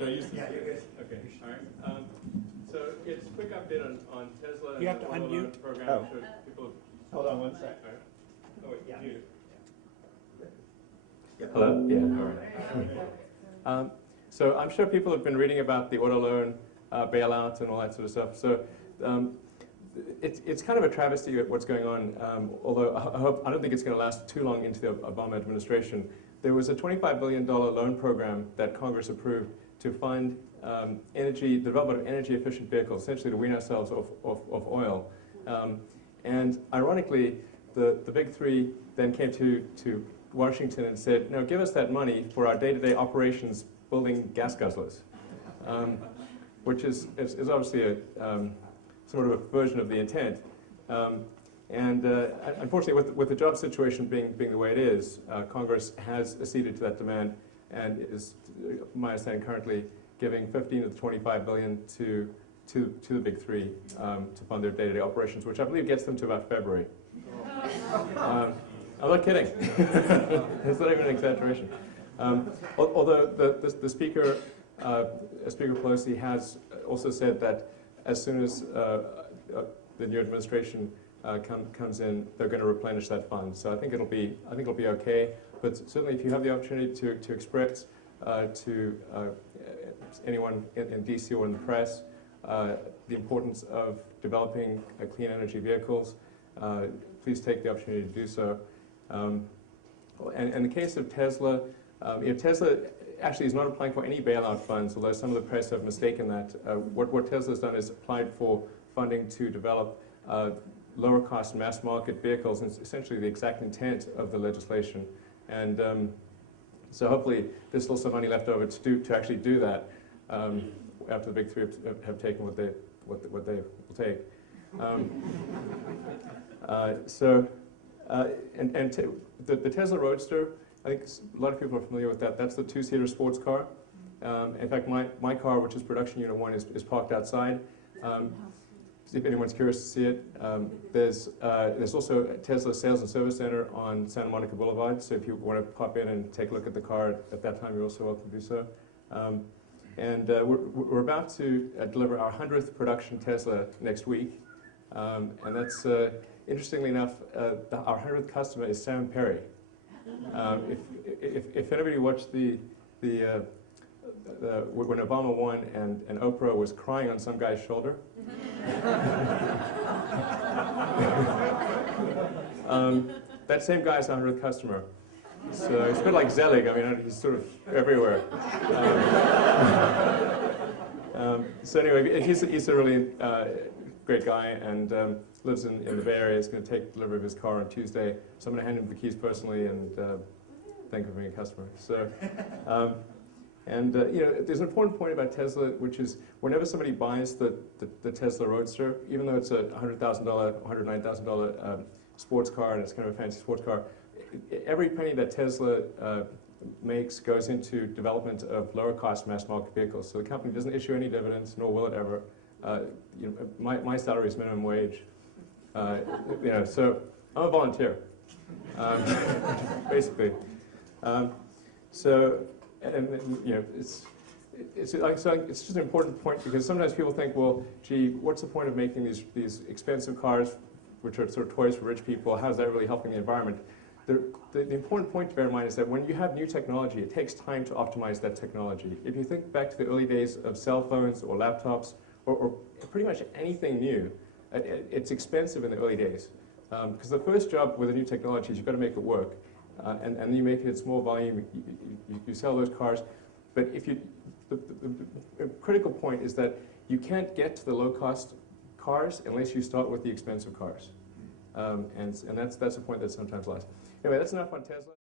Should I use this? Yeah, you're good. Okay, all right. So it's a quick update on Tesla and You have the to auto loan unmute. program. Oh. So people, Hold on one sec. all right. Oh, wait, Yeah. mute. Yeah. Hello? Yeah, all right. So I'm sure people have been reading about the auto loan bailout and all that sort of stuff. So it's kind of a travesty at what's going on, although I don't think it's going to last too long into the Obama administration. There was a $25 billion loan program that Congress approved to fund development of energy-efficient vehicles, essentially to wean ourselves off oil. And ironically, the big three then came to Washington and said, no, give us that money for our day-to-day operations building gas guzzlers, which is obviously a sort of a version of the intent. Unfortunately, with the job situation being the way it is, Congress has acceded to that demand and is, my understanding, currently giving 15 of the 25 billion to the big three to fund their day-to-day operations, which I believe gets them to about February. I'm not kidding. It's not even an exaggeration. Although the Speaker, Speaker Pelosi, has also said that as soon as the new administration comes in, they're going to replenish that fund. So I think it'll be okay. But certainly, if you have the opportunity to express to anyone in DC or in the press the importance of developing clean energy vehicles, please take the opportunity to do so. And in the case of Tesla, Tesla actually is not applying for any bailout funds, although some of the press have mistaken that. What Tesla has done is applied for funding to develop lower-cost mass-market vehicles, and it's essentially the exact intent of the legislation. And so hopefully there's still some money left over to actually do that after the big three have taken what they will take. The Tesla Roadster, I think a lot of people are familiar with that. That's the two-seater sports car. In fact, my car, which is production unit 1, is parked outside. If anyone's curious to see it, there's also a Tesla Sales and Service Center on Santa Monica Boulevard. So if you want to pop in and take a look at the car at that time, you're also welcome to do so. We're about to deliver our 100th production Tesla next week. And that's, interestingly enough, our 100th customer is Sam Perry. If anybody watched when Obama won and Oprah was crying on some guy's shoulder, that same guy is our 100th customer. So it's a bit like Zelig. I mean, he's sort of everywhere. So anyway, he's a really great guy and lives in the Bay Area. He's going to take delivery of his car on Tuesday. So I'm going to hand him the keys personally and thank him for being a customer. So, there's an important point about Tesla, which is whenever somebody buys the Tesla Roadster, even though it's a $100,000, $109,000 sports car and it's kind of a fancy sports car, every penny that Tesla makes goes into development of lower-cost mass-market vehicles. So the company doesn't issue any dividends, nor will it ever. My salary is minimum wage. So I'm a volunteer, basically. It's just an important point because sometimes people think, well, gee, what's the point of making these expensive cars, which are sort of toys for rich people? How is that really helping the environment? The important point to bear in mind is that when you have new technology, it takes time to optimize that technology. If you think back to the early days of cell phones or laptops or pretty much anything new, it's expensive in the early days. Because the first job with a new technology is you've got to make it work. And then you make it in small volume, you sell those cars. But the critical point is that you can't get to the low-cost cars unless you start with the expensive cars. And that's a point that's sometimes lost. Anyway, that's enough on Tesla.